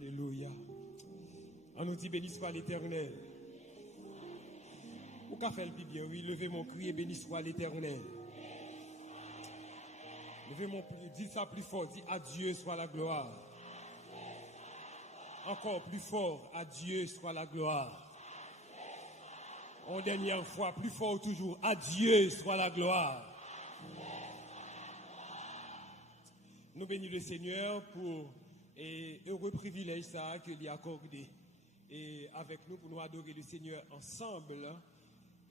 Alléluia. On nous dit béni soit l'Éternel. Ou qu'a fait le plus bien? Oui, levez mon cri et béni soit l'Éternel. Levez mon cri, dites ça plus fort, dites à Dieu soit la gloire. Encore plus fort, à Dieu soit la gloire. En dernière fois, plus fort toujours, à Dieu soit la gloire. Nous bénissons le Seigneur pour et heureux privilège ça qu'il a accordé et avec nous pour nous adorer le Seigneur ensemble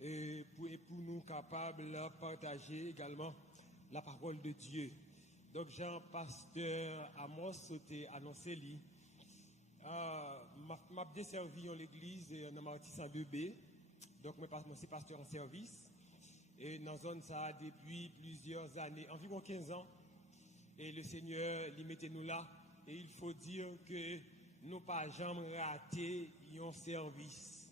et pour nous capables de partager également la parole de Dieu. Donc Jean-Pasteur Amos sauté annoncé lui m'a desservi en l'église dans Marty 102B. Donc moi c'est pasteur en service et dans la zone ça depuis plusieurs années, environ 15 ans. Et le Seigneur, il mettait nous là. Et il faut dire que nous pas jamais raté un service.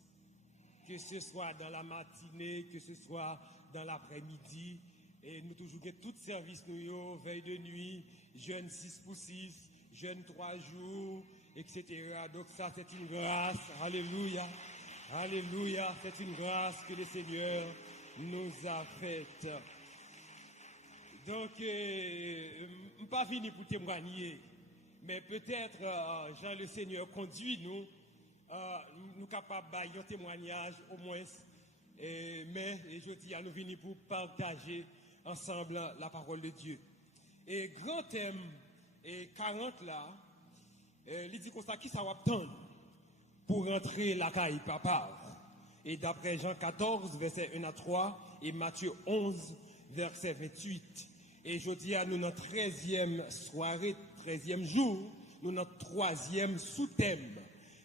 Que ce soit dans la matinée, que ce soit dans l'après-midi. Et nous toujours que tout service nous, veille de nuit, jeûne 6 pour 6, jeûne 3 jours, etc. Donc ça c'est une grâce. Alléluia. Alléluia. C'est une grâce que le Seigneur nous a faite. Donc, je ne suis pas venu pour témoigner, mais peut-être, Jean le Seigneur conduit nous, nous capables de faire un témoignage au moins, mais je dis à nous venir pour partager ensemble la parole de Dieu. Et grand thème, et 40 là, il dit comme ça, qui ça va attendre pour rentrer la caille papa. Et d'après Jean 14, verset 1 à 3, et Matthieu 11, verset 28. Et je dis à nous, notre 13e soirée, 13e jour, nous notre 3e sous-thème.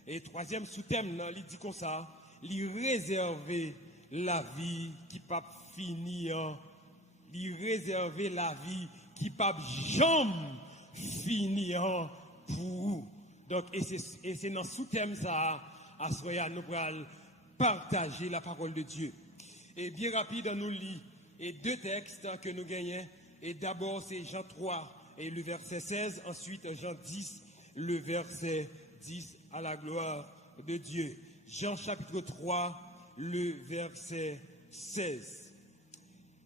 Et 3e sous-thème, il dit comme ça, il réserver la vie qui pas finir, il réserver la vie qui pas jamais finir pour vous. Donc, et c'est dans ce sous-thème ça, à ce nous allons partager la parole de Dieu. Et bien rapide, nous lit et 2 textes que nous gagnons. Et d'abord, c'est Jean 3 et le verset 16. Ensuite, Jean 10, le verset 10 à la gloire de Dieu. Jean chapitre 3, le verset 16.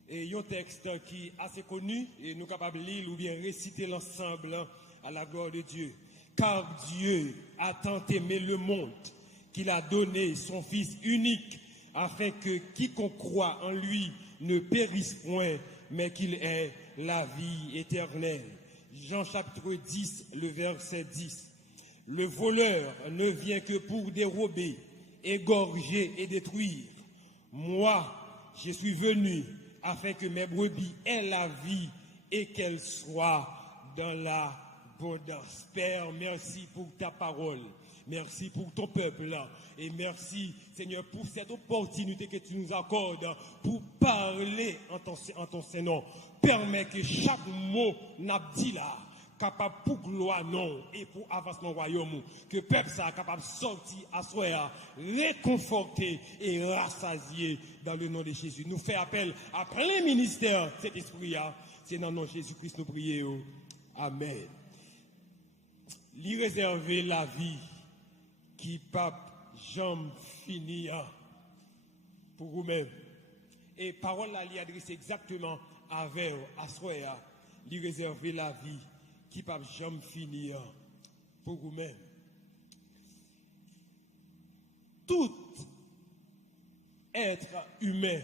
Et un texte qui est assez connu et nous sommes capables de lire ou bien réciter l'ensemble à la gloire de Dieu. Car Dieu a tant aimé le monde qu'il a donné son Fils unique afin que quiconque croit en lui ne périsse point, mais qu'il ait la vie éternelle. Jean chapitre 10, le verset 10. Le voleur ne vient que pour dérober, égorger et détruire. Moi, je suis venu afin que mes brebis aient la vie et qu'elles soient dans l'abondance. Père, merci pour ta parole. Merci pour ton peuple et merci Seigneur pour cette opportunité que tu nous accordes pour parler en ton Saint-Nom. Permets que chaque mot n'a dit là capable pour gloire non et pour avancement royaume que peuple ça capable de sortir à soi réconforté et rassasié dans le nom de Jésus. Nous fait appel à plein ministère cet esprit là. C'est dans le nom de Jésus-Christ nous prions. Amen. Lui réserver la vie qui pape jamais finir pour vous-même. Et parole là, lui adresse exactement avec Assoya, lui réserver la vie qui pape jamais finir pour vous-même. Tout être humain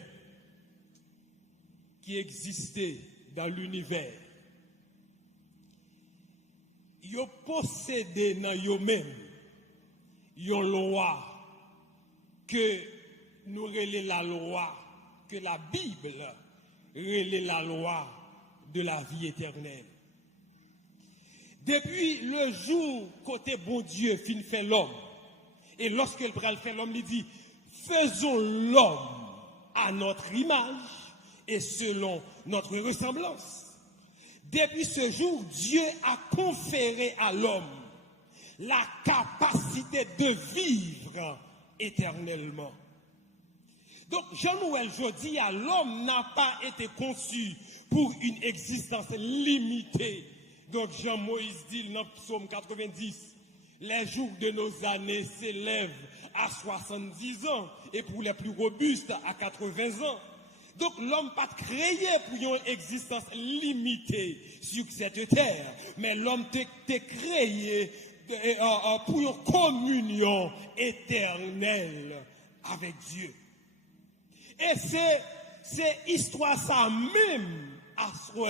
qui existait dans l'univers, il possédait dans eux-mêmes une loi que nous relève la loi, que la Bible relève la loi de la vie éternelle. Depuis le jour côté bon Dieu fin fait l'homme, et lorsque le bras fait l'homme, il dit faisons l'homme à notre image et selon notre ressemblance. Depuis ce jour, Dieu a conféré à l'homme la capacité de vivre éternellement. Donc, Jean-Noël Jodi, l'homme n'a pas été conçu pour une existence limitée. Donc, Jean-Moïse dit dans Psaume 90, Les jours de nos années s'élèvent à 70 ans et pour les plus robustes à 80 ans. Donc l'homme pas créé pour une existence limitée sur cette terre, mais l'homme t'est créé pour une communion éternelle avec Dieu. Et c'est histoire ça même à soi,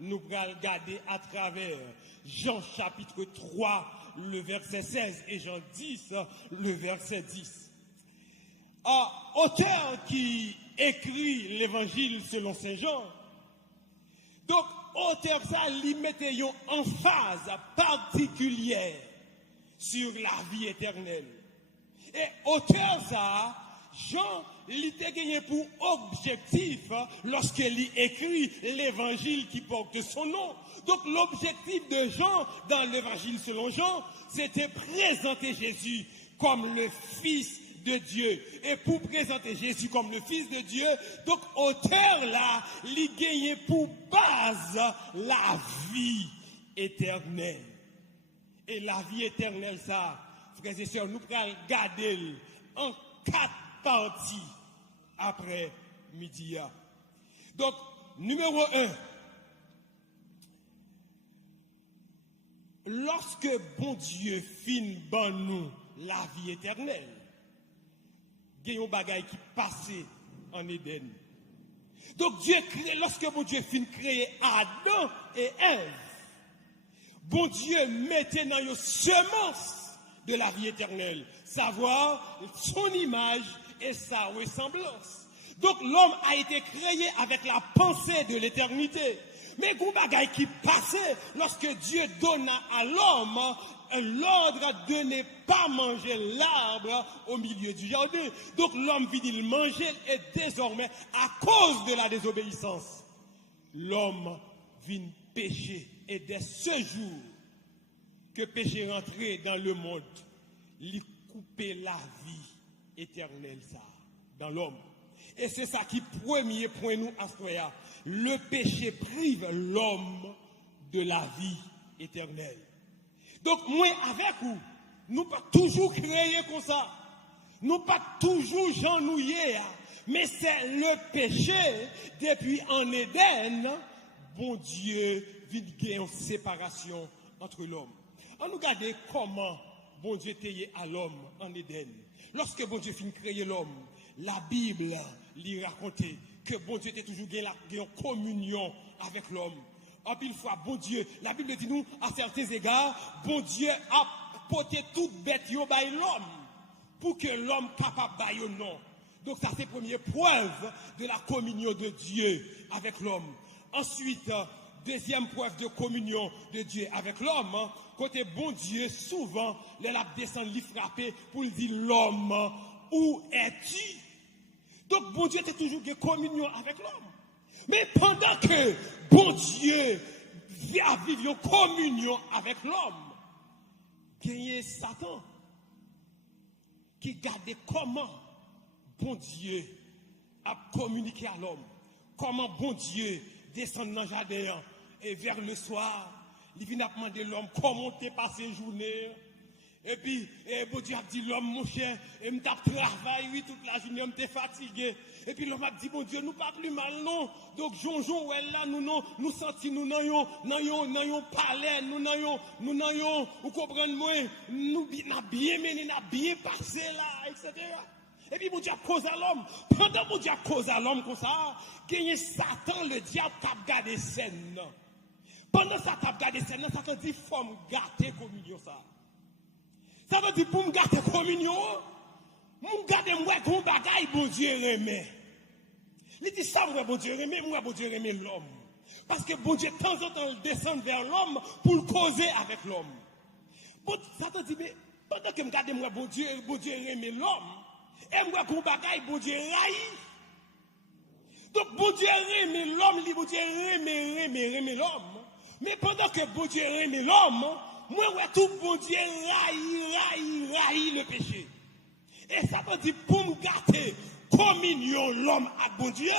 nous allons regarder à travers Jean chapitre 3, le verset 16 et Jean 10, le verset 10. Auteur qui écrit l'évangile selon Saint Jean, donc auteur ça lui mettait une emphase particulière sur la vie éternelle. Et auteur ça, Jean, il était gagné pour objectif lorsqu'il écrit l'évangile qui porte son nom. Donc l'objectif de Jean dans l'évangile selon Jean, c'était présenter Jésus comme le Fils de Dieu. Et pour présenter Jésus comme le Fils de Dieu, donc auteur là, il gagne pour base la vie éternelle. Et la vie éternelle ça, frères et sœurs, nous allons garder en 4 parties après midi. Donc, numéro 1, lorsque bon Dieu fin ban nous la vie éternelle, il y a un bagage qui passait en Éden. Donc, lorsque bon Dieu fin créer Adam et Ève, bon Dieu mettait dans une semence de la vie éternelle, savoir son image et sa ressemblance. Donc l'homme a été créé avec la pensée de l'éternité. Mais il y a un bagage qui passait lorsque Dieu donna à l'homme l'ordre de ne pas manger l'arbre au milieu du jardin. Donc l'homme vit il manger et désormais, à cause de la désobéissance, l'homme vient pécher. Et dès ce jour que péché rentré dans le monde, il couper la vie éternelle ça dans l'homme. Et c'est ça qui premier point nous à soi. Le péché prive l'homme de la vie éternelle. Donc moi avec vous, nous pas toujours créer comme ça. Nous pas toujours genouiller, mais c'est le péché depuis en Éden, bon Dieu vient gagner une séparation entre l'homme. On nous regarde comment bon Dieu était à l'homme en Éden. Lorsque bon Dieu finit créer l'homme, la Bible lui racontait que bon Dieu était toujours en communion avec l'homme. En pile fois, bon Dieu, la Bible dit nous, à certains égards, bon Dieu a porté toute bête yo by l'homme pour que l'homme capable by non. Donc ça c'est la première preuve de la communion de Dieu avec l'homme. Ensuite, deuxième preuve de communion de Dieu avec l'homme, côté bon Dieu, souvent, les lapes descendent, les frapper pour dire l'homme, où es-tu? Donc bon Dieu était toujours en communion avec l'homme. Mais pendant que bon Dieu vient vivre en communion avec l'homme, il y a Satan qui garde comment bon Dieu a communiqué à l'homme, comment bon Dieu descend dans le jardin et vers le soir, il vient demander l'homme comment t'es passé la journée. Et puis, bon Dieu a dit l'homme, mon cher, je me travaillé toute la journée, je me fatigué. Et puis l'homme a dit, bon Dieu, nous pas plus mal, non. Donc, Jonjon, ouais, là, nous sentons, nous n'ayons palais, nous n'ayons, vous comprenez, moi, nous n'avons bien mené, nous n'avons bien passé là, etc. Et puis, bon Dieu a causé à l'homme. Pendant que bon Dieu a causé à l'homme comme ça, gagné Satan, le diable, t'a gardé scène. Pendant ça, t'a gardé scène, Satan dit, faut me gâter communion ça. Ça veut dire pour me garder communion, me garder moi comme bagaille bon Dieu remet. Il dit ça moi bon Dieu remet, moi bon Dieu remet l'homme. Parce que bon Dieu de temps en temps il descend vers l'homme pour le causer avec l'homme. Bon, ça te dit mais pendant que me garder moi bon Dieu remet l'homme et moi comme bagaille bon Dieu raï. Donc bon Dieu remet l'homme, bon Dieu remet l'homme. Mais pendant que bon Dieu remet l'homme, moi, ouais, tout bon Dieu raille le péché. Et ça veut dire, pour me gâter, communion l'homme avec bon Dieu,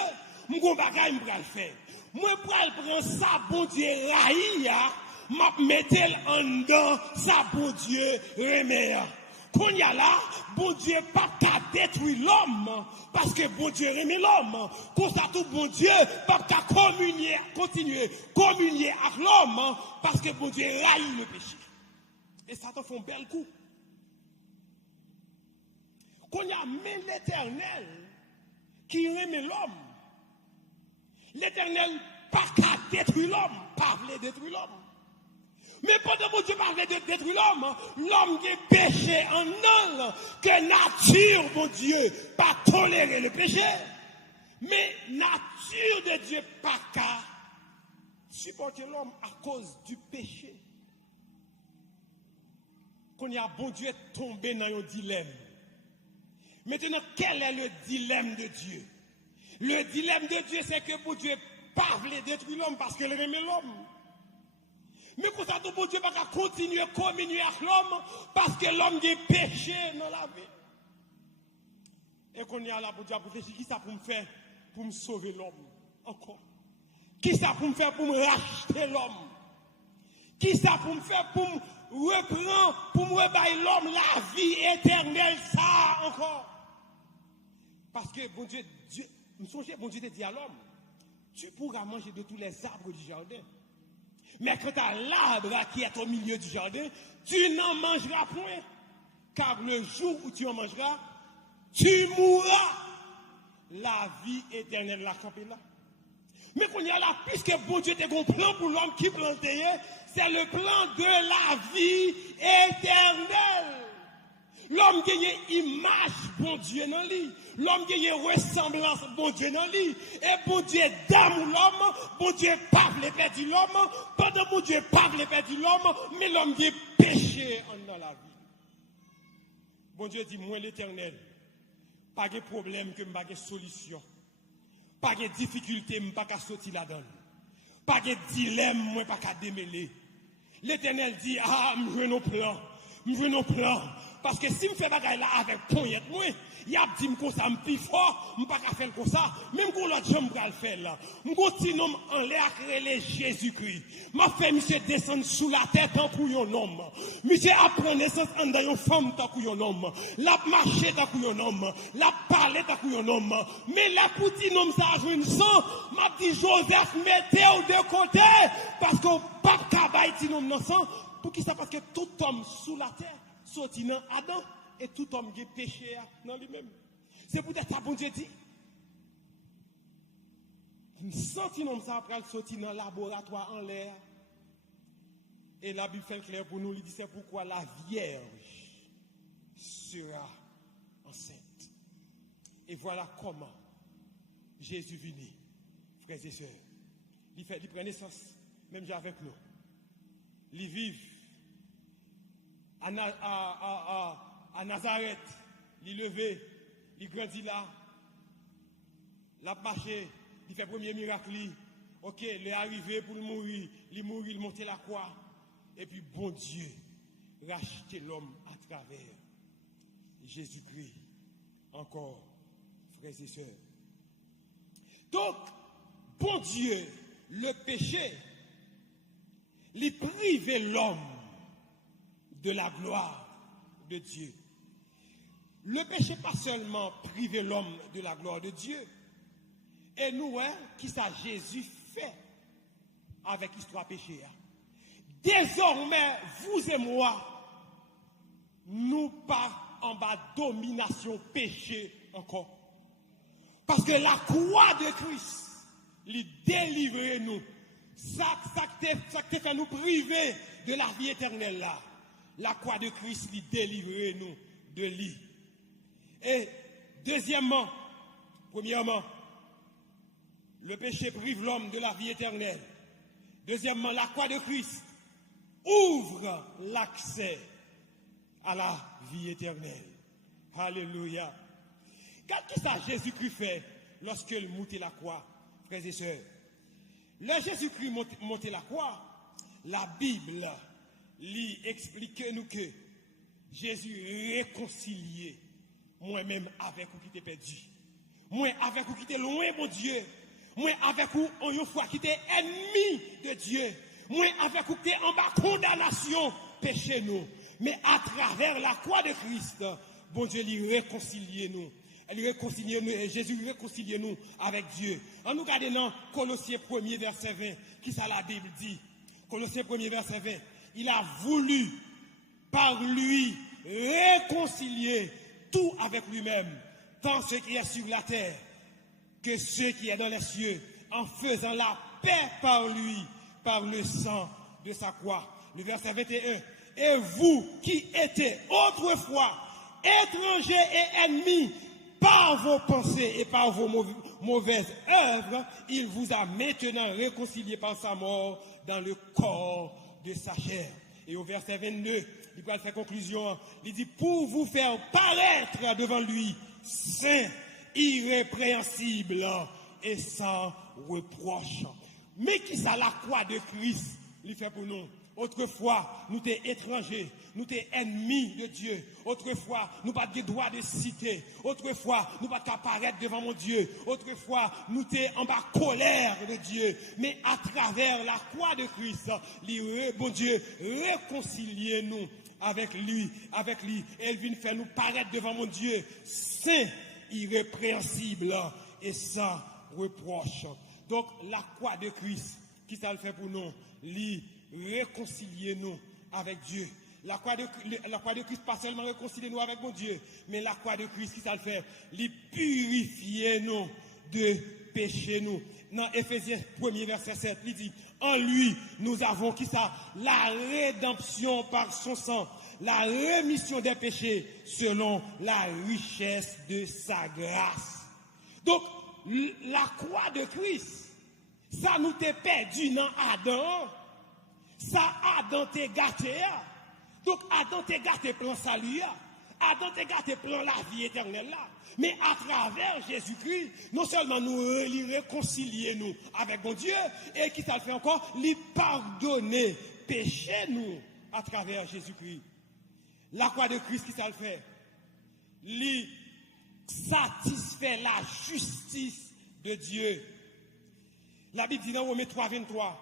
je vais le faire. Moi, je vais prendre ça, bon Dieu raille, m'a mettel en dedans ça bon Dieu remet. Qu'on y a là, bon Dieu pas qu'à détruire l'homme parce que bon Dieu remet l'homme. Qu'on ça tout bon Dieu pas qu'à continuer communier avec l'homme parce que bon Dieu haït le péché. Et ça te fait un bel coup. Qu'on y a même l'Éternel qui remet l'homme. L'Éternel pas qu'à détruire l'homme, pas voulait détruire l'homme. Mais pendant que Dieu parlait de détruire l'homme, l'homme qui est péché en non, que nature, mon Dieu, pas tolérer le péché. Mais nature de Dieu pas qu'à supporter l'homme à cause du péché. Qu'on y a bon Dieu tombé dans un dilemme. Maintenant, quel est le dilemme de Dieu? Le dilemme de Dieu, c'est que bon Dieu pas voulait détruire l'homme parce qu'il aimait l'homme. Mais pour ça, bon Dieu va continuer à communier avec l'homme parce que l'homme a péché dans la vie. Et qu'on y a là, bon Dieu a réfléchi, qui ça pour me faire pour me sauver l'homme encore? Qui ça pour me faire pour me racheter l'homme? Qui ça pour me faire pour me reprendre, pour me rebailler l'homme la vie éternelle, ça encore? Parce que bon Dieu, me songeais, bon Dieu te dit à l'homme, tu pourras manger de tous les arbres du jardin. Mais quant à l'arbre qui est au milieu du jardin, tu n'en mangeras point. Car le jour où tu en mangeras, tu mourras. La vie éternelle la campée là. Mais qu'on y a là, puisque bon Dieu te un plan pour l'homme qui plantait, c'est le plan de la vie éternelle. L'homme qui a image, bon Dieu dans lui. L'homme qui a ressemblance, bon Dieu dans lui. Et bon Dieu d'amour l'homme, bon Dieu pas voulait perdre l'homme. Pendant bon Dieu pas voulait perdre l'homme, mais l'homme qui est péché dans la vie. Bon Dieu dit, moi l'Éternel, pas de problème que pas de solution. Pas de difficulté, pas de sortir là-dedans. Pas de dilemme, moi pas de démêler. L'Éternel dit, ah, je veux nos plans. Parce que si je fais bagaille là avec poignette, moi, il y a dit que ça me plus fort, je ne peux pas faire comme ça. Même quand l'autre jambe va le faire là. Je continue en l'air créer Jésus-Christ. Je fais monsieur descendre sous la tête tant qu'il un homme. Monsieur apprend naissance en dans une femme tant qu'il un homme. La marcher tant qu'il un homme. La parler tant qu'il un homme. Mais la petite homme ça a une sang. M'a dit Joseph mettez-vous de côté. Parce qu'on pas cabaye ti homme dans sang. Pour qui ça? Parce que tout homme sous la terre sorti dans Adam et tout homme qui péché dans lui-même. C'est peut-être ça bon Dieu dit. Une centaine d'hommes ça après sorti dans le laboratoire en l'air. Et la Bible fait clair pour nous, il dit c'est pourquoi la Vierge sera enceinte. Et voilà comment Jésus venu, frères et sœurs. Il prend naissance, même avec nous. Il vit à Nazareth, il levé, il grandit là, il a marché, il fait premier miracle, ok, il est arrivé pour mourir, il mourit, il monte la croix, et puis bon Dieu, racheter l'homme à travers Jésus-Christ, encore, frères et sœurs. Donc, bon Dieu, le péché, il prive l'homme de la gloire de Dieu. Le péché pas seulement priver l'homme de la gloire de Dieu. Et nous, qui ça Jésus fait avec l'histoire péché. Désormais, vous et moi, nous pas en bas domination péché encore. Parce que la croix de Christ, il délivre nous. Ça te fait nous priver de la vie éternelle là. La croix de Christ lui délivre nous de lui. Et deuxièmement, premièrement, le péché prive l'homme de la vie éternelle. Deuxièmement, la croix de Christ ouvre l'accès à la vie éternelle. Alléluia. Qu'est-ce que Jésus-Christ fait lorsqu'il monte la croix, frères et sœurs? Lorsque Jésus-Christ monte la croix, la Bible lui explique nous que Jésus réconcilié moi-même avec vous qui t'es perdu. Moi avec vous qui t'es loin, mon Dieu. Moi avec vous, une fois qui t'es ennemi de Dieu. Moi, avec ou en bas condamnation, péché nous. Mais à travers la croix de Christ, bon Dieu, il réconcilie nous. Jésus réconcilie nous avec Dieu. En nous regardant dans Colossiens 1er verset 20, qui ça la Bible dit? Colossiens 1er verset 20. Il a voulu, par lui, réconcilier tout avec lui-même, tant ce qui est sur la terre que ce qui est dans les cieux, en faisant la paix par lui, par le sang de sa croix. Le verset 21. Et vous qui étiez autrefois étrangers et ennemis par vos pensées et par vos mauvaises œuvres, il vous a maintenant réconciliés par sa mort dans le corps de sa chair. Et au verset 22, il va faire conclusion. Il dit, pour vous faire paraître devant lui, saint, irrépréhensible et sans reproche. Mais qui ça la croix de Christ, il fait pour nous? Autrefois, nous étions étrangers, nous étions ennemis de Dieu. Autrefois, nous n'avons pas de droit de citer. Autrefois, nous n'avons pas apparaître devant mon Dieu. Autrefois, nous étions en bas colère de Dieu. Mais à travers la croix de Christ, bon Dieu, réconciliez-nous avec lui. Et il vient faire nous paraître devant mon Dieu, saint, irrépréhensible et sans reproche. Donc, la croix de Christ, qui ça le fait pour nous? Réconcilier nous avec Dieu. La croix de Christ, pas seulement réconcilier nous avec mon Dieu, mais la croix de Christ, qui ça le fait? Purifier nous de péché nous. Dans Éphésiens 1er verset 7, il dit, en lui, nous avons qui ça? La rédemption par son sang, la rémission des péchés selon la richesse de sa grâce. Donc, la croix de Christ, ça nous t'est perdu dans Adam. Ça, Adam t'est gâté. Donc, Adam t'est gâté plan salut. Adam t'est gâté plan la vie éternelle là. Mais à travers Jésus-Christ, non seulement nous réconcilier nous avec mon Dieu, et qui ça le fait encore, lui pardonner péché nous à travers Jésus-Christ. La croix de Christ, qui ça le fait? Lui satisfait la justice de Dieu. La Bible dit dans Romains 3, 23,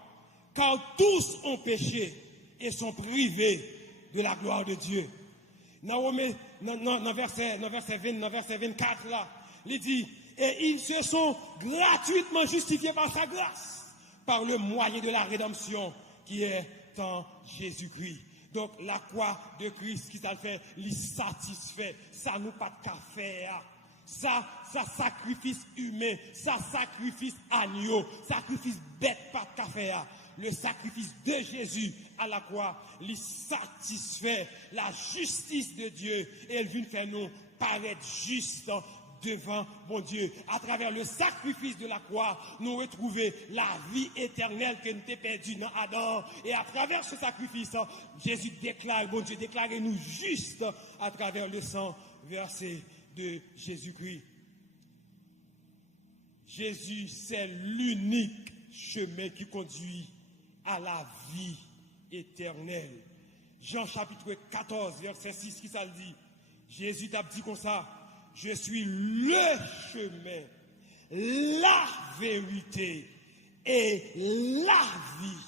car tous ont péché et sont privés de la gloire de Dieu. Dans verset 24 là, il dit, et ils se sont gratuitement justifiés par sa grâce, par le moyen de la rédemption qui est en Jésus-Christ. Donc la croix de Christ, qui ça le fait, il satisfait, ça nous pas de café. Ça sacrifice humain, ça sacrifice agneau, sacrifice bête pas de café. Le sacrifice de Jésus à la croix, il satisfait la justice de Dieu et elle vient faire nous paraître juste devant mon Dieu. À travers le sacrifice de la croix, nous retrouvons la vie éternelle que nous avons perdue dans Adam. Et à travers ce sacrifice, Jésus déclare, bon Dieu, déclarez-nous juste à travers le sang versé de Jésus-Christ. Jésus, c'est l'unique chemin qui conduit à la vie éternelle. Jean chapitre 14, verset 6, qui ça le dit? Jésus t'a dit comme ça, je suis le chemin, la vérité et la vie.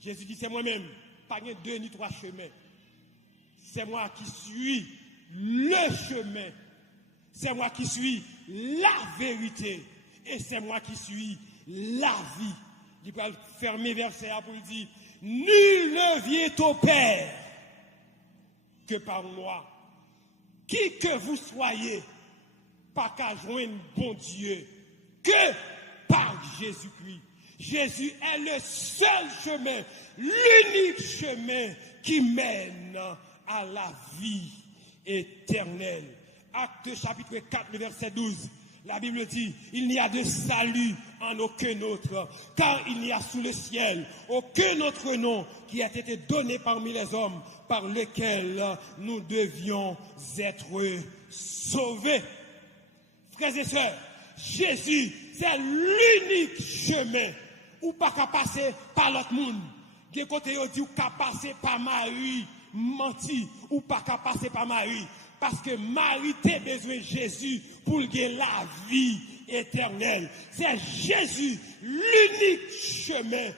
Jésus dit, c'est moi-même, pas deux ni trois chemins. C'est moi qui suis le chemin. C'est moi qui suis la vérité. Et c'est moi qui suis la vie. Il va fermer verset pour dire, nul ne vient au Père que par moi. Qui que vous soyez, pas qu'à joindre bon Dieu, que par Jésus-Christ. Jésus est le seul chemin, l'unique chemin qui mène à la vie éternelle. Acte chapitre 4, le verset 12. La Bible dit, il n'y a de salut en aucun autre, car il n'y a sous le ciel aucun autre nom qui a été donné parmi les hommes par lequel nous devions être sauvés. Frères et sœurs, Jésus, c'est l'unique chemin où pas qu'à passer par l'autre monde. Des côtés, on dit qu'à passer par Marie, menti, ou pas qu'à passer par Marie. Parce que Marie a besoin de Jésus pour gagner la vie éternelle. C'est Jésus, l'unique chemin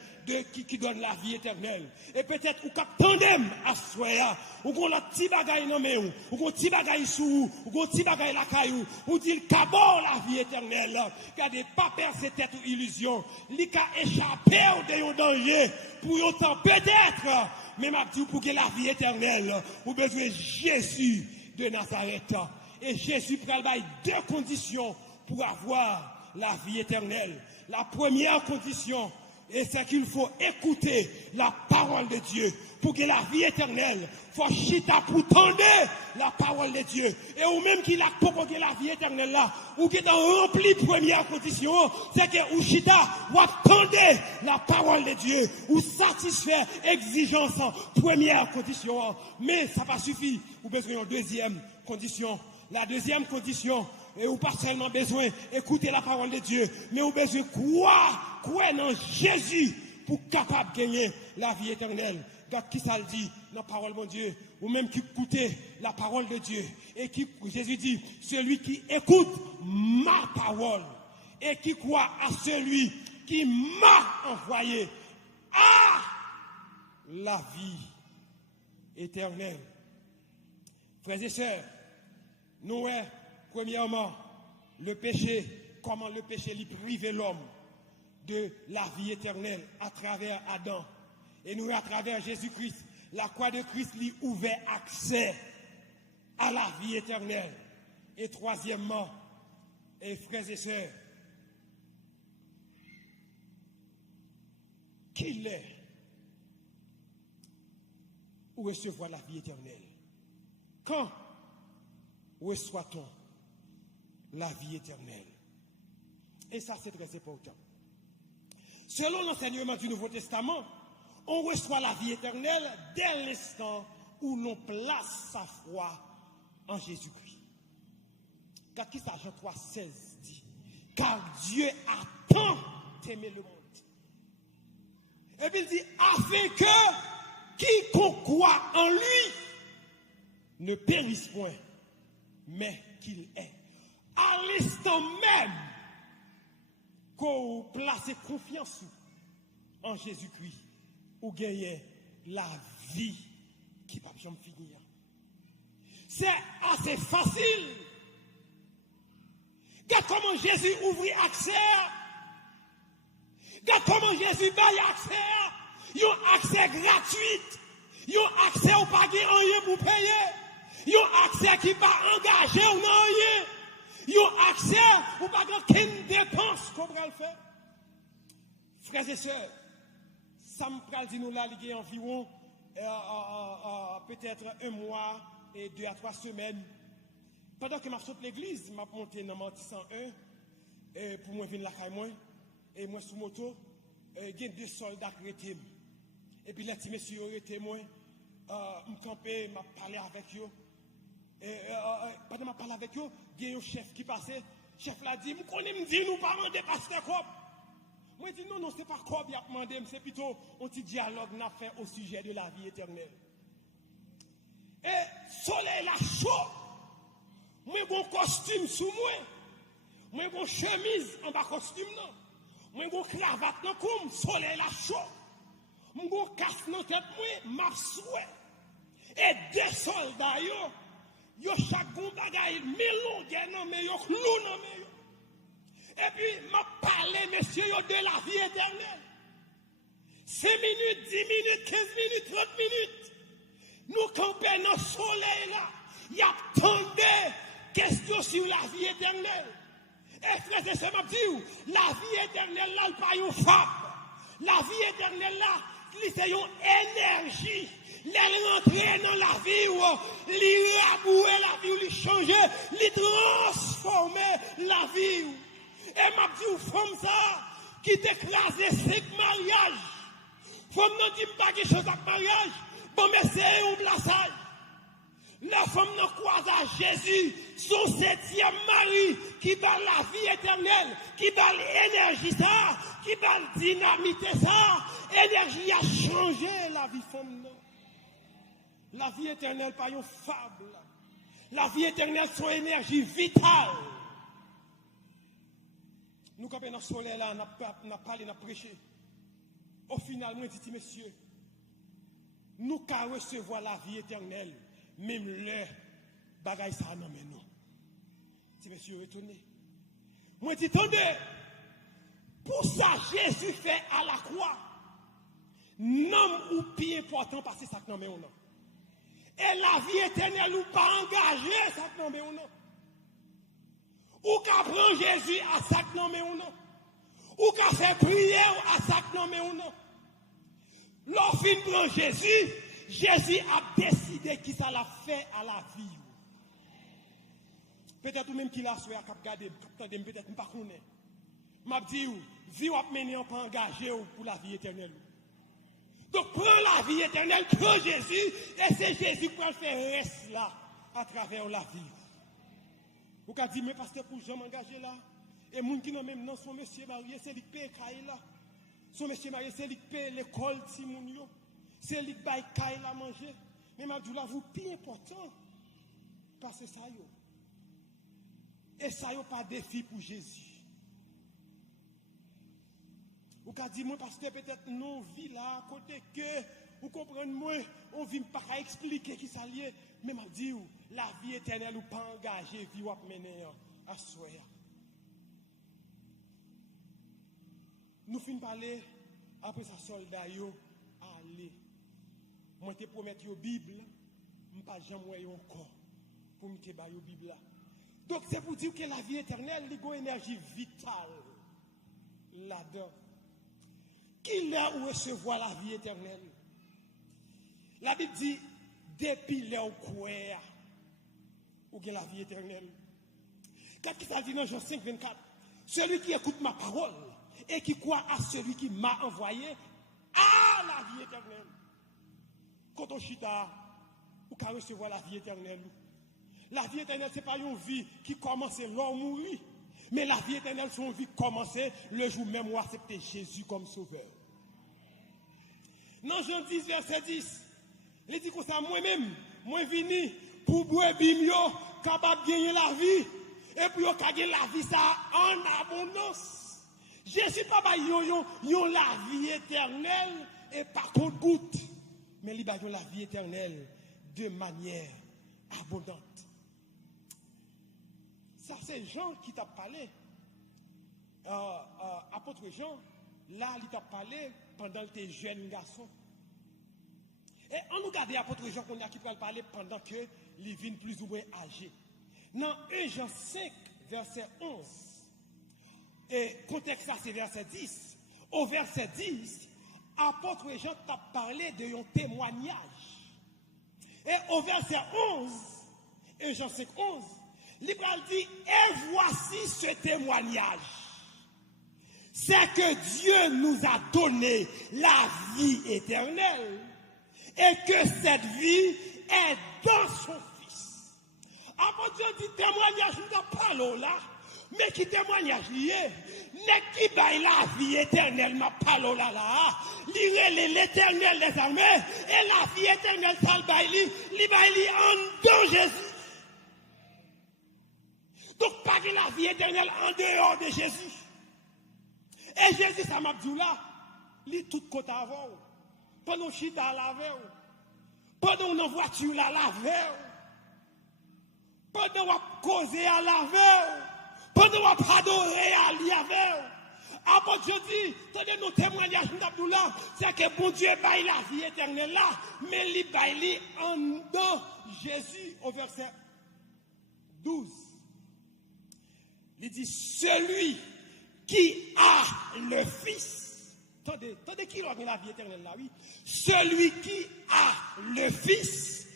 qui donne la vie éternelle. Et peut-être, ou qu'attendem à soi, ou qu'on la petit bagaille dans mes ou qu'on petit bagaille sous, ou qu'on petit bagaille la caillou, ou dit qu'abord la vie éternelle. Gardez pas perdre cette tête ou illusion. Li ka échapper de un danger, pour autant peut-être, mais m'a dit pour que la vie éternelle, ou besoin Jésus de Nazareth. Et Jésus prend deux conditions pour avoir la vie éternelle. La première condition, c'est qu'il faut écouter la parole de Dieu. Pour que la vie éternelle, il faut chita pour tendre la parole de Dieu. Et ou même qu'il a proposé la vie éternelle là, ou qui est rempli première condition, c'est que ou chita ou attendre la parole de Dieu, ou satisfaire exigence première condition. Mais ça va suffire. Vous avez besoin d'une deuxième condition. La deuxième condition, et ou pas seulement besoin d'écouter la parole de Dieu, mais ou besoin croire dans Jésus pour capable de gagner la vie éternelle. Regarde qui ça le dit dans la parole de Dieu, ou même qui écoutez la parole de Dieu. Et qui, Jésus dit, celui qui écoute ma parole et qui croit à celui qui m'a envoyé a la vie éternelle. Frères et sœurs, nous, premièrement, le péché, comment le péché lui prive l'homme de la vie éternelle à travers Adam. Et nous, à travers Jésus-Christ, la croix de Christ lui ouvert accès à la vie éternelle. Et troisièmement, et frères et sœurs, qu'il est ou recevoir la vie éternelle. Quand reçoit-on la vie éternelle? Et ça, c'est très important. Selon l'enseignement du Nouveau Testament, on reçoit la vie éternelle dès l'instant où l'on place sa foi en Jésus-Christ. Car qui ça, Jean 3,16 dit? Car Dieu a tant aimé le monde. Et puis il dit, afin que quiconque croit en lui ne périsse point, mais qu'il est. À l'instant même qu'on place confiance en Jésus-Christ, ou gagner la vie qui ne va jamais finir. C'est assez facile. Regarde comment Jésus ouvrit accès. Regarde comment Jésus baille accès. Ils ont accès gratuit. Ils ont accès au pas rien pour payer. Ils ont accès qui va engager ou non rien. Ils ont accès au pas qu'une dépense qu'on va le faire. Frères et sœurs, ça me parle de nous là, il y a environ peut-être un mois et 2 à 3 semaines. Pendant que je saute l'église, je suis monté dans Marty 101 pour moi venir la caille moi. Et moi sous moto, il y a 2 soldats qui étaient. Et puis les petits messieurs étaient moi. Je campais, je parlais avec eux. Et pendant que je parlais avec eux, il y a un chef qui passait. Le chef l'a dit, me dit, nous pas demander pasteur Cobb. Moi, je dis non, c'est pas Cobb qui a demandé, c'est plutôt un petit dialogue qu'on a fait au sujet de la vie éternelle. Et soleil là chaud, moi j'ai un costume sous moi, moi j'ai une chemise en bas costume non, moi j'ai une cravate dans le soleil là chaud, moi j'ai un casque dans la tête moi, m'a souhait. Et 2 soldats yo chaque bon bagaille mélangé non mais yo clou non mais. Et puis, m'a parlé, messieurs, de la vie éternelle. 5 minutes, 10 minutes, 15 minutes, 30 minutes. Nous campons dans le soleil là. Il y a tant de questions sur la vie éternelle. Et frère, c'est m'a dit, la vie éternelle là, elle pas une femme. La vie éternelle là, c'est une énergie. Elle rentre dans la vie, elle rabouer la vie, elle changer, elle transformer la vie. Et m'a dit, femme ça, qui t'écrase 5 mariages. Femme n'a dit pas quelque chose avec mariage. Bon, mais c'est un blassage. La femme n'a croise à Jésus, son 7e mari, qui va la vie éternelle, qui va l'énergie ça, qui va dynamiter ça. Énergie a changé la vie femme. La vie éternelle, pas une fable. La vie éternelle, son énergie vitale. Nous, quand on est dans le soleil là, on a parlé, on a prêché. Au final, moi, je dis, messieurs, nous qu'à recevoir la vie éternelle, même le bagaille ça non mais non. Si messieurs retournez. Moi, je dis, attendez, pour ça, Jésus fait à la croix, non ou plus important parce que ça non mais non. Et la vie éternelle ou pas engagé, ça non mais non. Ou qu'à prendre Jésus à ça non mais non. Ou qu'à faire prière à ça non mais non. Lorsqu'il prend Jésus, Jésus a décidé qu'il ça l'a fait à la vie. Peut-être même qu'il a souhaité à regarder, peut-être pas connaître. M'a dit vie ou mener en pas engagé pour la vie éternelle. Donc prends la vie éternelle, prends Jésus et c'est Jésus qui va le faire reste là à travers la vie. Vous avez dit mais pasteur pour jamais m'engager là et moun qui non même non son monsieur marié c'est lui qui paye là. Son monsieur marié c'est lui qui paye l'école si moun yo. C'est lui qui bail caille la manger. Mais m'a dit là vous plus important parce que ça yo. Et ça yo pas défi pour Jésus. Ou qu'a dit moi parce que peut-être non vie là côté que vous comprenez moi on vient pas expliquer qui ça lié mais m'a dit la vie éternelle ou pas engagé vie ou mener à soi. Nous fin parler après ça soldat yo aller. Moi te promettre yo Bible, m'pas jamais encore pour me te ba yo Bible là. Donc c'est pour dire que la vie éternelle il y a une énergie vitale là-dedans. Qui l'a ou recevoir la vie éternelle? La Bible dit, depuis là ou quoi, ou bien la vie éternelle. Quand il dit dans Jean 5, 24, celui qui écoute ma parole et qui croit à celui qui m'a envoyé, a la vie éternelle. Quand on chita, ou qu'à recevoir la vie éternelle. La vie éternelle, ce n'est pas une vie qui commence l'homme mourir. Mais la vie éternelle, c'est une vie qui commence le jour même où accepter Jésus comme sauveur. Dans Jean 10, verset 10, il dit que ça, moi-même, moi venu pour boire bimio, capable de gagner la vie, et puis on gagner la vie ça en abondance. Jésus pas yon la vie éternelle et par contre goutte, mais il yon la vie éternelle de manière abondante. Ça, c'est Jean qui t'a parlé. Apôtre Jean, là, il t'a parlé pendant que tu es jeune garçon. Et on nous regarde apôtre Jean qu'on a qui peut parler pendant que il vient plus ou moins âgé. Dans 1 Jean 5, verset 11, et contexte ça, c'est verset 10. Au verset 10, apôtre Jean t'a parlé de un témoignage. Et au verset 11, 1 Jean 5, 11, l'Ibrahim dit, et voici ce témoignage. C'est que Dieu nous a donné la vie éternelle et que cette vie est dans son Fils. Après Dieu dit témoignage, nous n'avons pas là, mais qui témoignage lié, n'est qui baille la vie éternelle, ma parole là, lire l'éternel des armées et la vie éternelle, ça le baille en dans Jésus. Donc, pas de la vie éternelle en dehors de Jésus. Et Jésus, ça m'a dit là, il tout côté avant. Pendant que chita à laver, pendant que voiture à laver, pendant que causer à laver, pendant que adorer à laver. Après Dieu dit, tenez nos témoignages d'Abdullah, c'est que bon Dieu baille la vie éternelle là, mais il baille en dedans Jésus au verset 12. Il dit, celui qui a le Fils. Attendez, qui a la vie éternelle là, oui. Celui qui a le Fils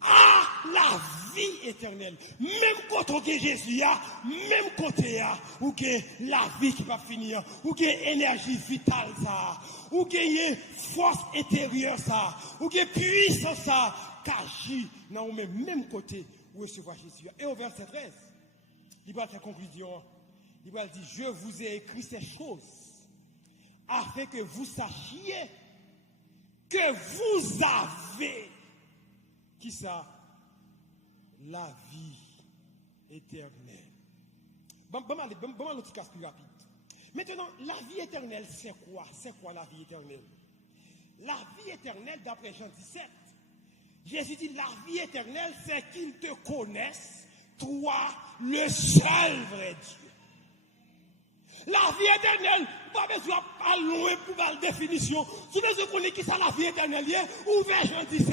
a la vie éternelle. Même quand on est Jésus, même côté, ou que la vie qui va finir, ou que énergie vitale ça, ou que force intérieure ça, ou que puissance ça, qu'agit dans le même côté où recevoir Jésus. Et au verset 13, il va faire conclusion. Il va dire, je vous ai écrit ces choses afin que vous sachiez que vous avez qui ça? La vie éternelle. Bon, un petit casse plus rapide. Maintenant, la vie éternelle, c'est quoi? C'est quoi la vie éternelle? La vie éternelle, d'après Jean 17, Jésus dit, la vie éternelle, c'est qu'ils te connaissent, toi, le seul vrai Dieu. La vie éternelle, pas besoin de loin pour la définition. Si vous connaissez qui ça la vie éternelle, ouvert Jean 17,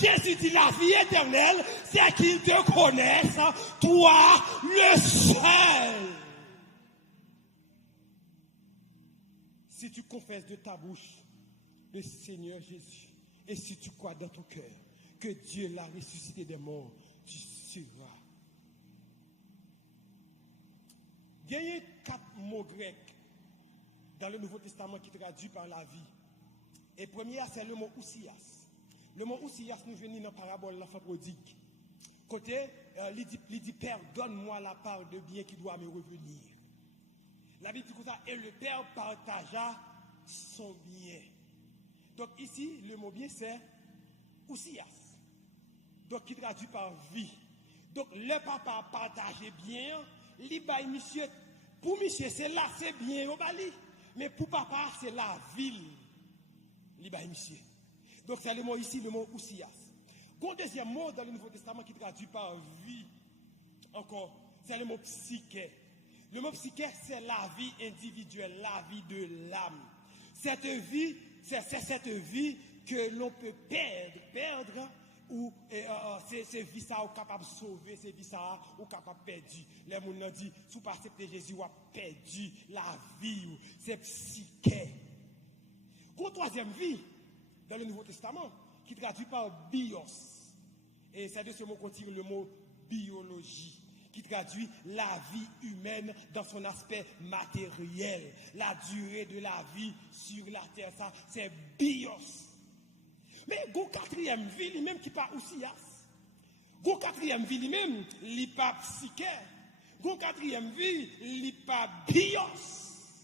Jésus dit la vie éternelle, c'est qu'ils te connaissent, toi, le seul. Si tu confesses de ta bouche le Seigneur Jésus, et si tu crois dans ton cœur que Dieu l'a ressuscité des morts, tu seras. Il y a 4 mots grecs dans le Nouveau Testament qui traduit par la vie. Et premier, c'est le mot ousias. Le mot ousias nous vient dans la parabole de l'enfant prodigue. Côté, il dit, Père, donne-moi la part de bien qui doit me revenir. La Bible dit comme ça, et le Père partagea son bien. Donc ici, le mot bien, c'est ousias. Donc qui traduit par vie. Donc le papa partageait bien, l'ibay monsieur, pour monsieur c'est là, c'est bien au Bali. Mais pour papa, c'est la ville. L'ibay monsieur. Donc c'est le mot ici, le mot ousias. Un deuxième mot dans le Nouveau Testament qui traduit par vie, encore, c'est le mot psyché. Le mot psyché, c'est la vie individuelle, la vie de l'âme. Cette vie, c'est cette vie que l'on peut perdre, ou c'est vie ça ou capable de sauver, c'est vie ça ou capable de perdre. Les gens ont dit, si vous pas accepter Jésus, vous avez perdu la vie, c'est psyché. Une troisième vie, dans le Nouveau Testament, qui traduit par bios. Et c'est de ce mot qu'on tire le mot biologie, qui traduit la vie humaine dans son aspect matériel. La durée de la vie sur la terre, ça, c'est bios. Mais une quatrième vie, lui-même, qui pas ousias. Une quatrième vie, lui-même, il n'est pas psyché. Une quatrième vie, il n'est pas bios.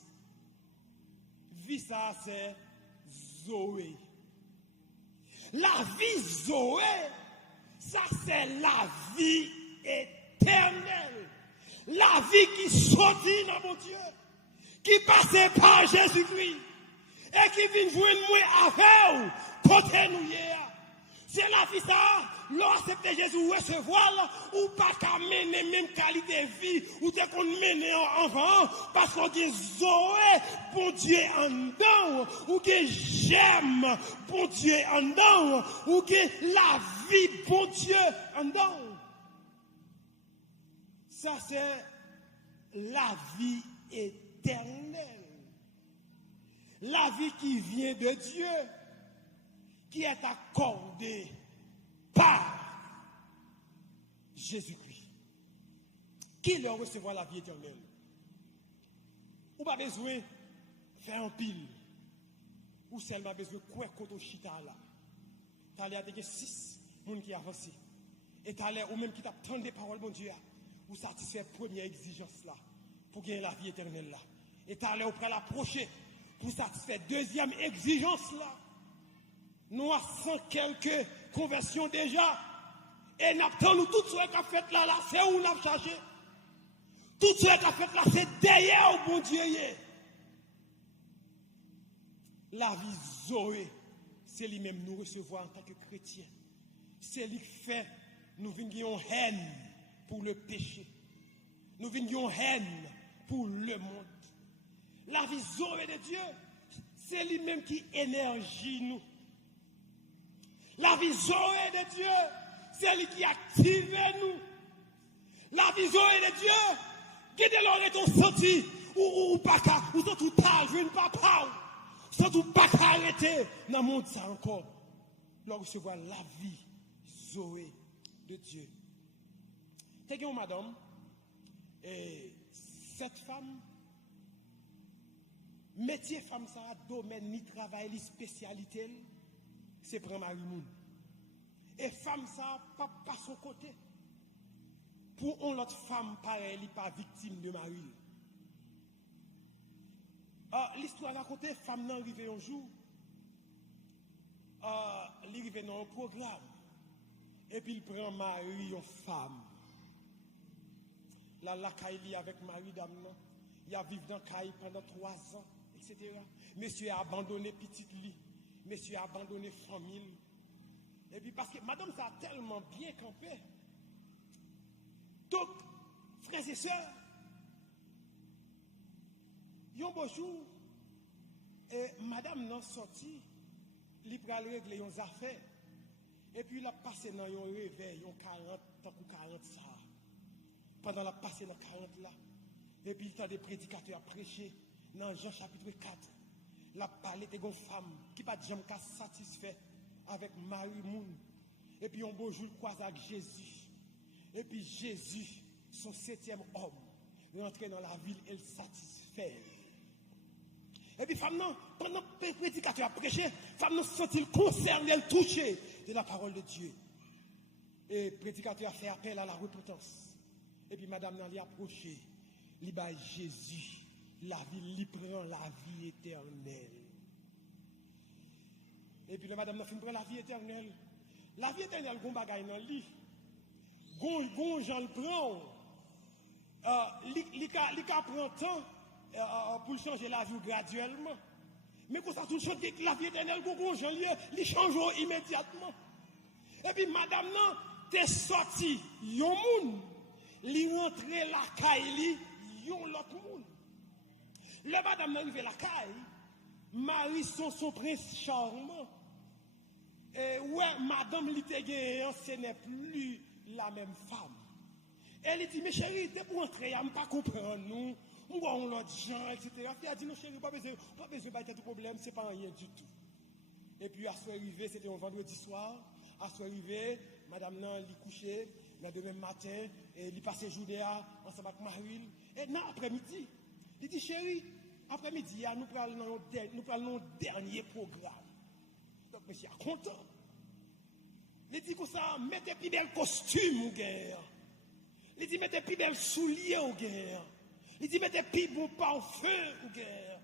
Vie, ça, c'est Zoé. La vie Zoé, ça, c'est la vie éternelle. La vie qui sortit dans mon Dieu, qui passait par Jésus-Christ, et qui vient joindre moi avec vous. Côté nous hier, c'est la vie ça, l'accepter Jésus recevoir ou pas qu'à mener même qualité de vie ou te qu'on mener en avant parce qu'on dit Zoé bon Dieu en dedans ou que j'aime bon Dieu en dedans ou que la vie bon Dieu en dedans. Ça c'est la vie éternelle. La vie qui vient de Dieu, qui est accordée par Jésus-Christ. Qui leur recevoir la vie éternelle? Ou pas besoin de faire un pile. Ou seulement besoin de quoi contre chita là. Tu as l'air de 6 personnes qui avancent. Et tu as l'air ou même qui t'attendent des paroles, mon Dieu, ou satisfaire la première exigence là, pour gagner la vie éternelle là. Et tu as l'air auprès l'approcher, pour satisfaire la deuxième exigence là. Nous avons quelques conversions déjà. Et nous avons tout ce qu'on a fait là, c'est où nous avons chargé. Tout ce qu'on a fait là, c'est derrière au bon Dieu. La vie Zoé, c'est lui-même nous recevoir en tant que chrétiens. C'est lui qui fait, nous venons haine pour le péché. Nous venons haine pour le monde. La vie Zoé de Dieu, c'est lui-même qui énergie nous. La vie Zoé de Dieu, c'est lui qui active nous. La vie Zoé de Dieu, qui de l'aurait ton senti, ou pas qu'à, ou tout tal, je ne pas pas, surtout pas qu'à arrêter dans le monde ça encore. Là, recevoir la vie Zoé de Dieu. T'es une madame, et cette femme, métier femme ça, domaine, ni travail, ni spécialité, c'est prendre Marie Moun. Et femme ça, pas son côté. Pour une autre femme pareille, elle n'est pas victime de Marie. L'histoire racontée, femme n'a arrivé un jour, elle est arrivée dans un programme. Et puis il prend Marie, une femme. La caille avec Marie dame. Il a vécu dans Caille pendant 3 ans, etc. Monsieur a abandonné petite lit. Monsieur a abandonné famille. Et puis parce que madame, ça a tellement bien campé. Donc, frères et sœurs, il y a un beau jour, et madame n'a sorti, il a régler les affaires. Et puis il a passé dans un réveil, 40, tant que 40 ça. Pendant la passé dans 40 là. Et puis il y a des prédicateurs à prêcher. Dans Jean chapitre 4, il a parlé de une femme qui n'a pas jamais satisfait avec Marie Moun. Et puis un beau jour, il croise avec Jésus. Et puis Jésus, son 7e homme, rentre dans la ville et le satisfait. Et puis femme non, pendant que le prédicateur a prêché, femme non sent-il concerné, elle touché de la parole de Dieu. Et le prédicateur a fait appel à la repentance. Et puis madame n'a lui approché, il bat Jésus, la vie, il prend la vie éternelle. Et puis le madame n'a fait prendre la vie éternelle. La vie éternelle, gon bagay nan li. Gon Jean le prend. Li ka prend temps pour changer la vie graduellement. Mais quand ça tout change la vie éternelle, gon Jean li change immédiatement. Et puis madame nan t'es sorti yon moun, li rentre la caille li yon l'autre moun. Le madame nan arrivé la caille, Marie son prince charmant. Et ouais, madame Litégué, ce n'est plus la même femme. Elle dit, mais chérie, t'es pour entrer, je ne pas comprendre nous. On voit l'autre gens, etc. Elle a dit, non chérie, pas besoin de problème, ce n'est pas rien du tout. Et puis à ce arrivé, c'était un vendredi soir. À ce arrivé, madame nan li couché, le demain matin, et il passait journée ensemble avec Marie. Et non, après-midi, il dit, chérie, après-midi, nous prenons un dernier programme. Donc, monsieur est content. Il dit que ça, mettez plus bel costume ou guerre. Il dit, mettez plus bel soulier ou guerre. Il dit, mettez plus bon parfum ou guerre.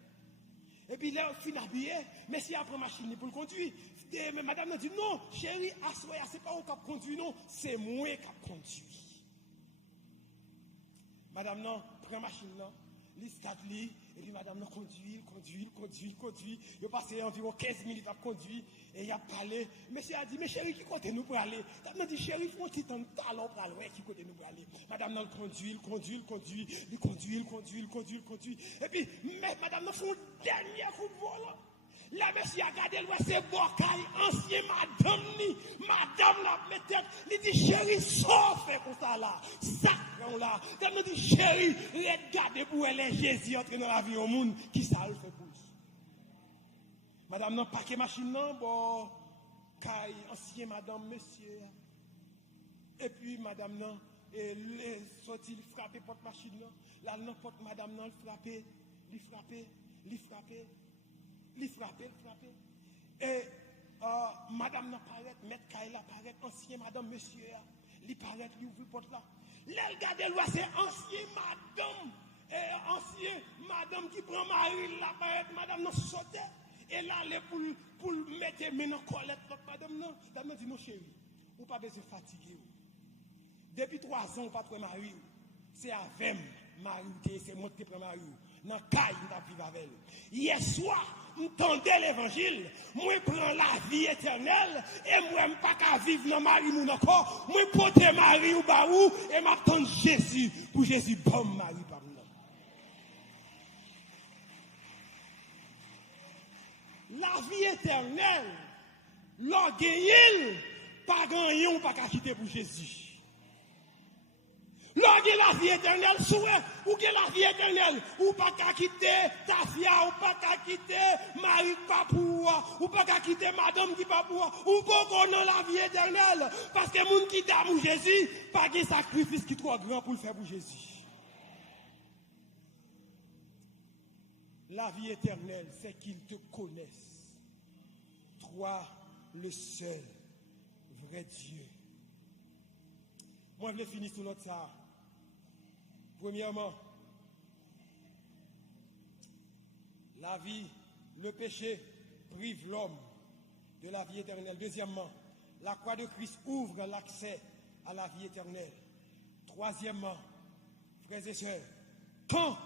Et puis là, il habillé, mais si après machine pour le conduire. Mais madame a dit, non, chérie, assoya, c'est pas vous qui conduit, non, c'est moi qui conduit. Madame, non, prend machine, non, il start li, et puis madame, non, conduit. Il a passé environ 15 minutes à conduire, et il a parlé. Monsieur a dit, mais chérie, qui côté nous pour aller? Madame a dit, chérie, il faut un petit temps de talent pour aller, qui côté nous pour aller? Madame, non, conduit. Et puis, mais madame, non, fait un dernier coup de volant. La monsieur a gardé le c'est Bocaille, ancien madame la mettait, il dit chérie, sauf comme ça là, sacré là. Elle me dit chérie, regardez pour elle, Jésus entre dans la vie au monde, qui ça le fait pour lui. Madame n'a pas que machine non, bon, caille, ancien madame, monsieur. Et puis madame n'a, sorti, il frappé porte machine là, là n'importe madame n'a, il frappé. Et madame n'apparaît, maître Kaila apparaît, ancien madame, monsieur, il paraît, il ouvre la porte là. L'elle garde loi, c'est ancien madame qui prend Marie, l'apparaît, madame n'a sauté. Et là, elle pour mettre maintenant colette, madame n'a dit non, chérie, ou pas besoin de fatiguer. Depuis 3 ans, pas trop Marie, c'est avec Marie, c'est moi qui prends Marie. Dans le cas, il vivre avec elle. Hier soir, m'entendez l'évangile, moi prends la vie éternelle et moi je pas qu'à vivre dans Marie mon encore, moi porter Marie ou baou et m'attendre Jésus pour Jésus bon Marie par nous. La vie éternelle, l'orgueil, pas gagné ou pas qu'à quitter pour Jésus. Lorsque la vie éternelle, ou que la vie éternelle, ou pas qu'à quitter ta fille, ou pas qu'à quitter Marie pas pour, ou pas qu'à quitter madame qui pas pour, ou pas qu'on a la vie éternelle, parce que moun qui d'amour Jésus, pas de sacrifice qui est trop grand pour le faire pour Jésus. La vie éternelle, c'est qu'ils te connaissent. Toi, le seul vrai Dieu. Moi, je vais finir sur notre ça. Premièrement, la vie, le péché prive l'homme de la vie éternelle. Deuxièmement, la croix de Christ ouvre l'accès à la vie éternelle. Troisièmement, frères et sœurs, quand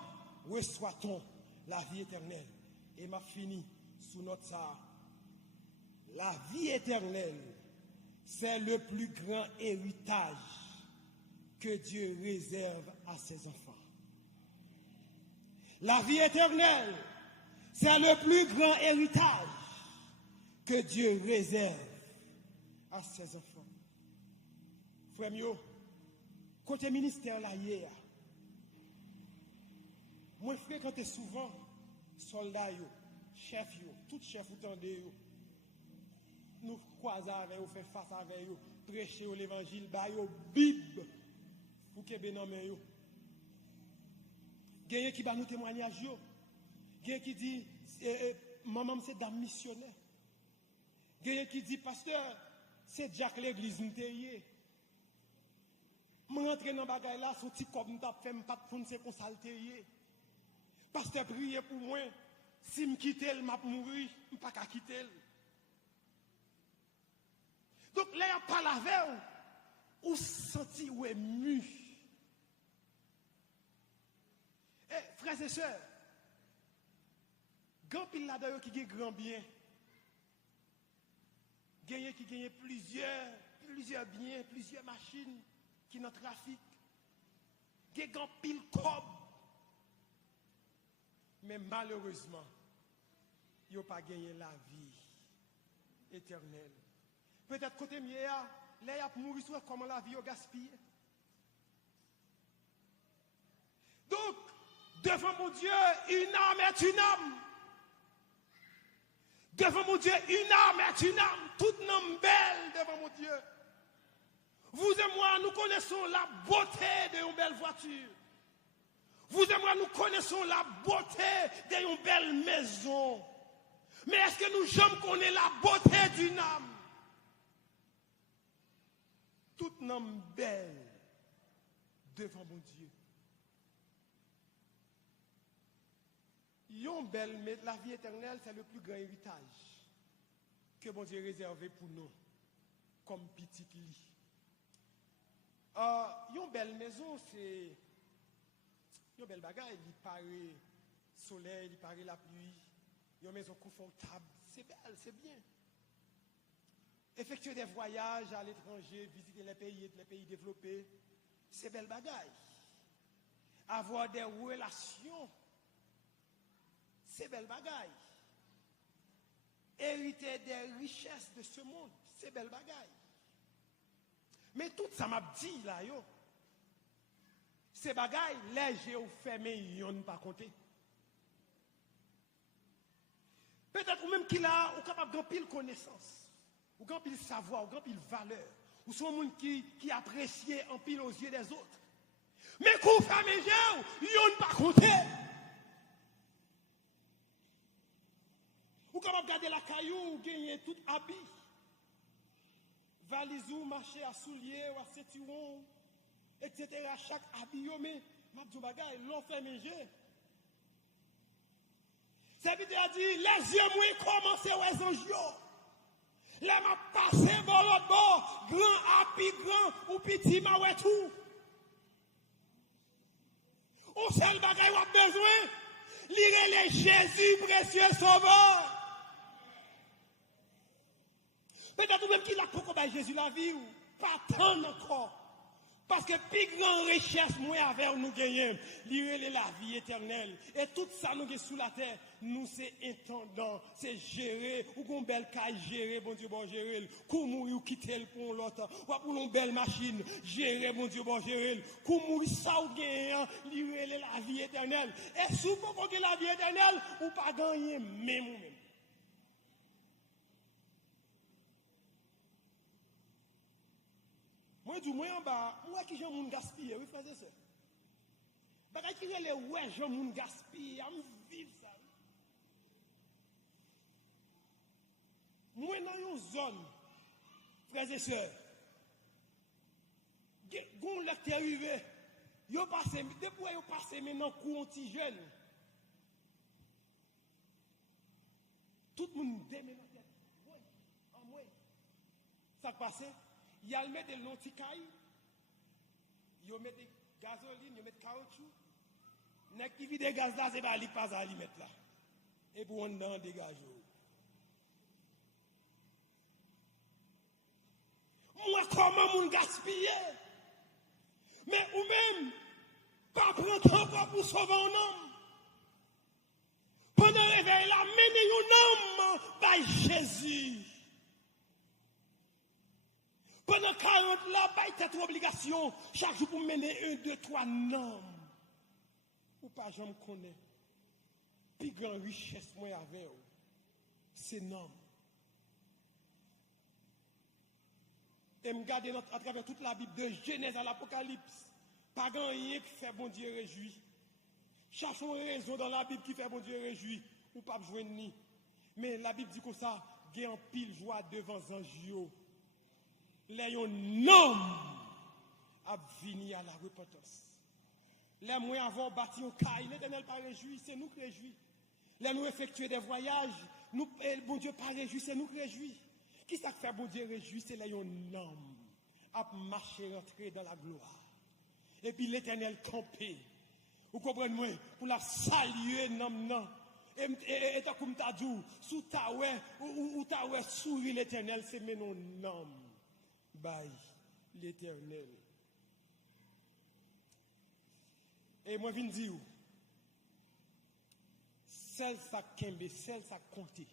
reçoit-on la vie éternelle. Et m'a fini sous notre ça. La vie éternelle, c'est le plus grand héritage que Dieu réserve à ses enfants. La vie éternelle, c'est le plus grand héritage que Dieu réserve à ses enfants. Frère mio, côté ministère là hier, moi fréquente souvent soldats yo, chefs yo, tout chef ou tendez yo. Nous croisons avec eux, fait face avec eux, prêcher l'évangile, ba yo Bible pour que ben nan yo. Gagne qui va nous témoignage yo. Gagne qui dit maman c'est dame missionnaire. Gagne qui dit pasteur c'est Jack l'église n'teye. Moi rentre dans bagay là son petit comme t'a fait m'pas fond c'est comme ça l'teye. Pasteur priez pour moi. Si me quitter elle m'a mourir, m'pas ka quitter. Donc là y a pas la veille ou senti ou ému. Frères et sœurs, grand pile là-dedans qui gagne grand bien, gagne qui gagne plusieurs biens, plusieurs machines qui dans trafic, gagne grand pile cob, mais malheureusement, ils n'ont pas gagné la vie éternelle. Peut-être côté mieux, là, il y a mourir sur comment la vie est gaspillée. Donc, devant mon Dieu, une âme est une âme. Devant mon Dieu, une âme est une âme. Toute âme belle devant mon Dieu. Vous et moi, nous connaissons la beauté d'une belle voiture. Vous et moi, nous connaissons la beauté d'une belle maison. Mais est-ce que nous jamais connaissons la beauté d'une âme? Toute âme belle devant mon Dieu. La vie éternelle, c'est le plus grand héritage que mon Dieu a réservé pour nous, comme petit lit. Une belle maison, c'est une belle bagaille. Il paraît soleil, il paraît la pluie. Une maison confortable, c'est belle, c'est bien. Effectuer des voyages à l'étranger, visiter les pays développés, c'est belle bagaille. Avoir des relations, c'est belle bagaille. Hériter des richesses de ce monde, c'est belle bagaille. Mais tout ça m'a dit là, yo. Ces bagailles, léger ou fermé, ils n'ont pas compté. Peut-être ou même qu'il a, ou capable de pile connaissance, ou grand pile savoir, ou grand pile valeur, ou son monde qui apprécie en pile aux yeux des autres. Mais qu'on fermé, ils n'ont pas compté. Ou capable de garder la caillou, ou gagner tout habit. Valisou, marcher à souliers, ou à ceinturon, etc. Chaque habit, mais, m'a dit bagay, l'on fait manger. C'est vite a dit, les yeux mouillés commencent aux anges. Là, m'a passé bon l'autre bord, grand, happy, grand, ou petit, ma ouais tout. Ou seul bagay ou a besoin, lire les Jésus précieux sauveur. Peut-être même qu'il a pourquoi Jésus la vie ou pas tant encore. Parce que plus grande richesse moi avec nous gagnons, lire la vie éternelle. Et tout ça nous est sous la terre, nous c'est intendant, c'est gérer, ou qu'on belle caille gérer, bon Dieu bon gérer, qu'on mourir ou quitter pour l'autre, ou pour une belle machine, gérer bon Dieu bon gérer, qu'on mourir ça ou gagner, lire la vie éternelle. Et souvent qu'on gagne la vie éternelle, ou pas gagner même ou même. Moi, du moins en bas, moi qui j'aime mon gaspiller, oui, frère et sœur. Bagay qui les ouais, j'aime mon gaspiller, à me vivre ça. Moi, dans une zone, frères et sœurs, gon là qui arrivé, yo passé, depuis yo passé maintenant coup anti jeune. Tout le monde déménage. Oui, en moi. Ça passe. Il y a le mettre des lonticailles, il y a mettre des gasoline, il y a mettre caoutchouc, N'est qui vide gaz là, c'est pas lui pas à lui mettre là. Et pour on dans dégage. Moi, comment mon gaspiller? Mais ou même, pas prendre temps pour sauver un homme. Pendant le réveil, là, mener un homme par Jésus. Pendant 40 là, par cette obligation, chaque jour pour mener 1, 2, 3 noms. Ou pas, je me connais. Plus grande richesse, moi, avec eux, c'est nom. Et me garder à travers toute la Bible, de Genèse à l'Apocalypse, pas grand rien qui fait bon Dieu réjouir. Cherchons une raison dans la Bible qui fait bon Dieu réjouir, ou pas besoin de ni. Mais la Bible dit comme ça, il y a un pile joie devant Zangio. Les homme a venu à la repentance. Les moyens avons bâti un caille, l'Éternel pas réjoui, c'est nous qui réjouis. Les nous effectuer des voyages, nous, bon Dieu pas réjoui, c'est nous qui réjouis. Qui ça fait bon Dieu réjouir, c'est les homme a marché, rentrer dans la gloire. Et puis l'Éternel campé. Vous comprenez moi pour la saluer non. Et tant comme t'as dit sous ta ou ta souris l'Éternel c'est mais non nom. Bye l'Éternel. Et moi viens dire celle ça kembe, celle ça compter.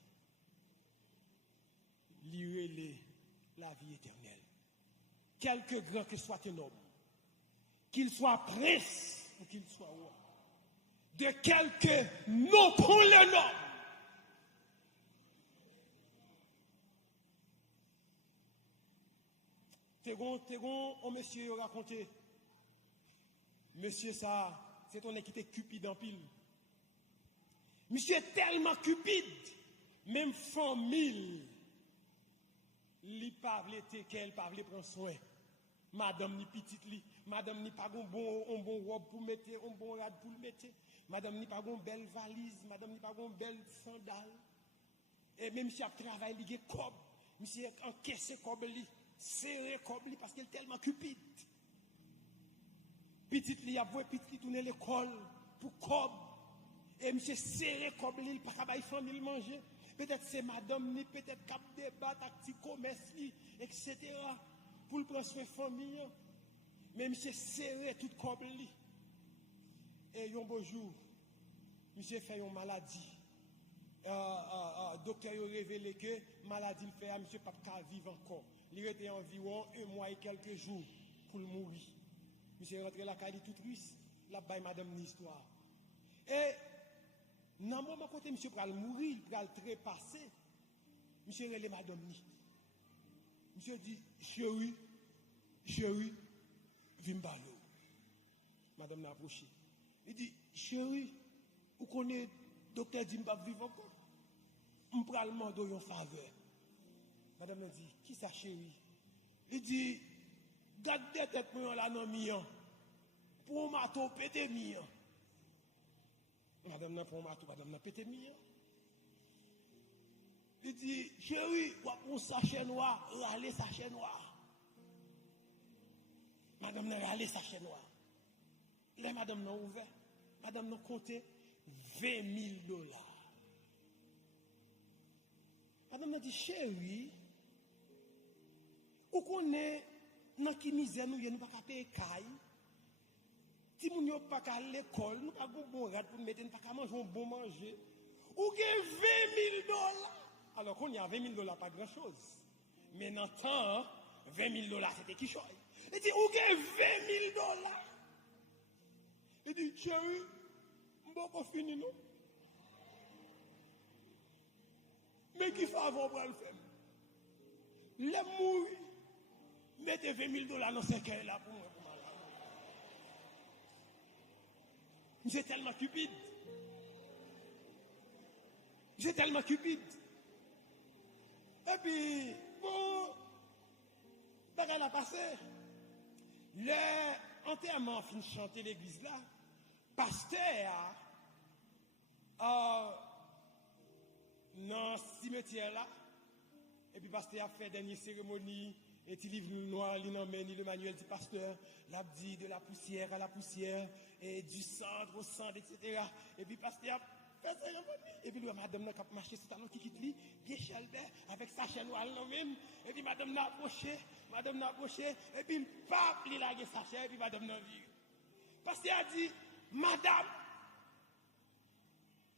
Lire la vie éternelle. Quelque grand que soit un homme, qu'il soit prince ou qu'il soit roi, de quelque nom qu'on le nomme. Tegon, on monsieur raconté. Monsieur ça, c'est ton équité cupide en pile. Monsieur est tellement cupide, même famille, li pas vle qu'elle pas vle prendre soin. Madame ni petite li, madame ni pas un bon robe pour mettre, un bon rad pour le mettre. Madame ni pas une belle valise, madame ni pas une belle sandale. Et même si elle travaille, il y a cob, monsieur encaissé cob li, serré cob li parce qu'elle est tellement cupide. Petite li a voué petite li tourner l'école pour cob. Et monsieur serré cob li pas capable famille manger. Peut-être c'est madame ni peut-être cap débat tactique commerce li etc. pour le prendre soin famille. Mais monsieur serré tout cob li. Et un beau jour, monsieur fait une maladie. Docteur a révélé que maladie le fait à monsieur Papa vivre encore. Il était environ 1 mois et quelques jours pour mourir. Monsieur est rentré la caille tout triste, là-bas madame une histoire. Et dans le moment côté monsieur pral mourir, il pral trépasser. Monsieur relève madame ni. Monsieur dit chérie, viens balo. Madame l'a approché. Il dit chérie, vous connaissez docteur dit m'pa vivre encore. M'pral demander une faveur. Madame a dit qui ça chérie? Il dit garde tête pour la non mian. Pour mato pété mian. Madame n'a pour mato, madame n'a pété mian. Il dit chérie, ou sachet noir, râler sachet noir. Madame n'a râlé sachet noir. Là madame n'a ouvert. Madame n'a compté $20,000. Madame n'a dit chérie, ou connaît dans qui misère nous ne pas payer caille. Si nous n'avons pas à l'école, nous n'avons pas bon rad pour mettre, nous pas manger un bon manger. Ou gagne $20,000. Alors qu'on y a $20,000 pas grand chose. Mais dans le temps, $20,000 c'était qui chose. Il dit ou gagne $20,000. Il dit chérie, on va finir nous. Mais qui fait avant pour le faire? Les mourir. Mettez $20,000 dans ce cas là pour moi. J'ai tellement cupide. J'ai tellement cupide. Et puis, bon, bagarre la passé. L'enterrement fin de chanter l'église là. Pasteur, dans ce cimetière là. Et puis pasteur a fait dernière cérémonie Et tu livre noir, il emmène, il le manuel du pasteur, l'a dit de la poussière à la poussière, et du centre au centre, etc. Et puis pasteur fait ça, et puis madame n'a pas marché sur talon qui quitte lui, bien chalbert, avec sa chaîne noire, et puis madame n'a approché, et puis le pape, il a lâché sa chaîne, et puis madame n'a vu. Pasteur a dit, madame,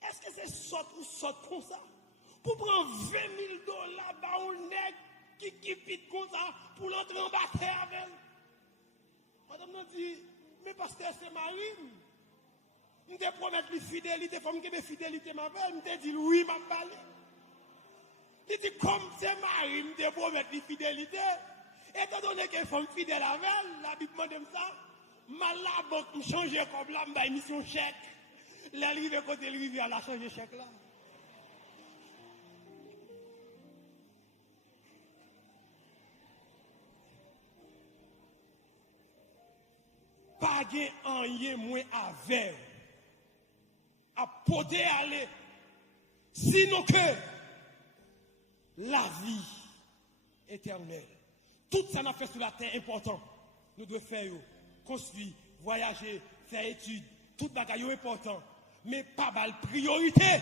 est-ce que c'est saute comme ça? Pour prendre $20,000 dans un nègre qui pite comme ça pour l'entrer en bataille avec elle. Madame m'a dit, mais pasteur, c'est Marine. Je te promets la fidélité, faut que ma fidélité m'appelle. Je te dis oui, m'a parlé. Il dit, comme c'est Marine, je te promets la fidélité. Étant donné qu'elle est fidèle avec elle, la Bible m'a dit ça. Mal la banque me change comme là, m'a mis son chèque. L'arrivée côté le rivière, elle a changé chèque là. Pas de rien moins avec à poder aller sinon que la vie éternelle. Tout ça n'a fait sur la terre important. Nous devons faire construire, voyager, faire études, tout bagaille important, mais pas mal priorité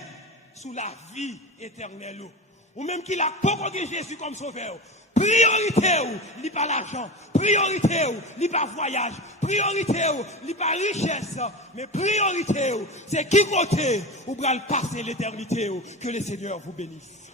sur la vie éternelle. Ou même qu'il a pas connu Jésus comme sauveur. Priorité, il pas l'argent. Priorité, il pas voyage. Priorité, il pas richesse. Mais priorité, c'est qui côté ou va passer l'éternité. Que le Seigneur vous bénisse.